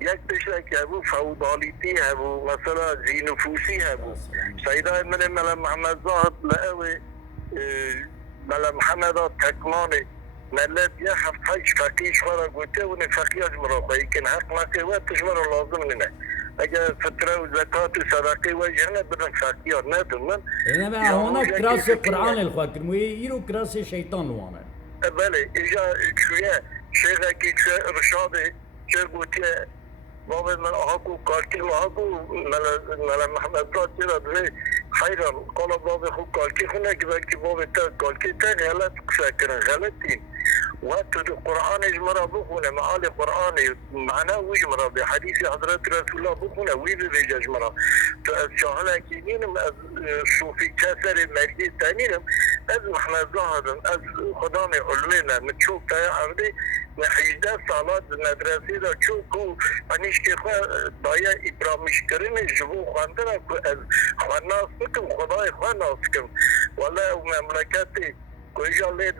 یک تشک هبو فودالیتی هبو مثلا زینفوسی هبو سیدای من ملا محمد زاهد لأوي ملا محمد تکمانه ملت یه هفتهش فقیش خورا گوته و فقیاش مراقعی کن حق نکه و تشمر لازم نینه اگر فتره و زکات و صدقه و جهنه بدن فقیار ندن من انا بقى هنا كراس القرآن الخاطر مو يرو كراس الشيطان وانا بله اینجا شویه شیخه که رشاده چه گوته بابا من آقو کارکل و آقو ملا محمد زاد چرا دوی خیران قالا بابا خوب کارکل خونه که بلکه بابا تا کارکل تا غلط کسا کرن غلطی و تو قرآن اجمرا بخونه معال قرآن معنا ویجمرا به حدیث حضرت رسول الله بخونه ویجه بیجه اجمرا تو از شاهنه که نینم از صوفی کسر مرگی تنینم از محمد زادم از خدام علمه من چوب تایا عمده من 18 سالات مدرسه دا چوب انیش که خواه دایا ابرامیش کرنه جبو خواندنه که از خواه ناس بکم خدای خواه ناس کم والله مملکت کجا لید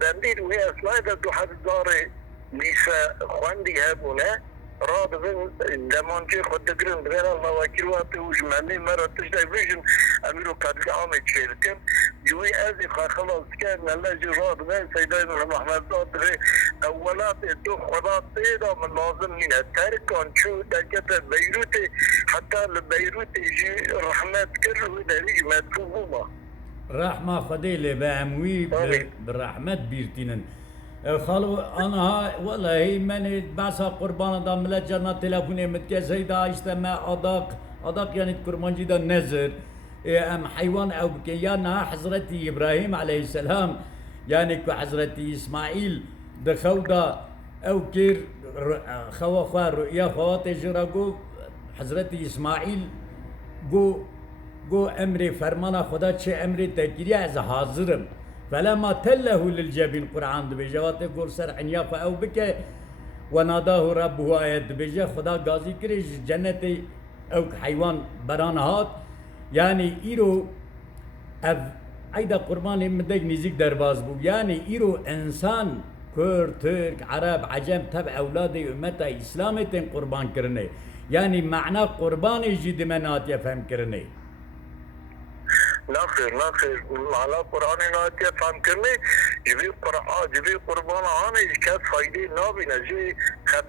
بندید و اصلاحی دا 2020 خواندی هبونه را بزن دمانچه خود دگرن بغیر الله وکیل وقتی و جمعلی مرا تشتای بیشن امیرو قدر آمد شیرکن جوی ازی خواه خلاص کرد ملا جو را بزن سیدای محمد زاد اولات تو خدا تیدا من لازم نینه ترکان چو دکت بیروت حتی لبیروت جی رحمت کر و دریج مدفوع ما رحمة خديلي بعموي بالرحمة بيرتينن خالو انا والله من بس قربان دا ملت جنا تلفوني متكسي دا اجتماع اداق يعني قربانجي دا نزر ام حيوان او بكيانا حضرتي ابراهيم عليه السلام يعني حضرتي اسماعيل دخو دا او كير خوا خوا رؤيا خواتي جراغو حضرتي اسماعيل گو امر فرمان خدا چه امر تکیری از حاضرم فلما تله للجبین قرآن دو بیجه وقتی گل سر عنیاف او بکه و ناداه ربه آیت دو بیجه خدا گازی کریش جنت او حیوان بران هات یعنی ایرو ایدا قربان مدک نزیک درباز بو یعنی ایرو انسان کرد ترک عرب عجم تب اولاد امت اسلامتین قربان کرنه یعنی معنی قربان جید منات یفهم کرنه نخیر معلا قرآن نایتی فهم کرنه جبی قربان آنه کس فایده نابینه جبی خطر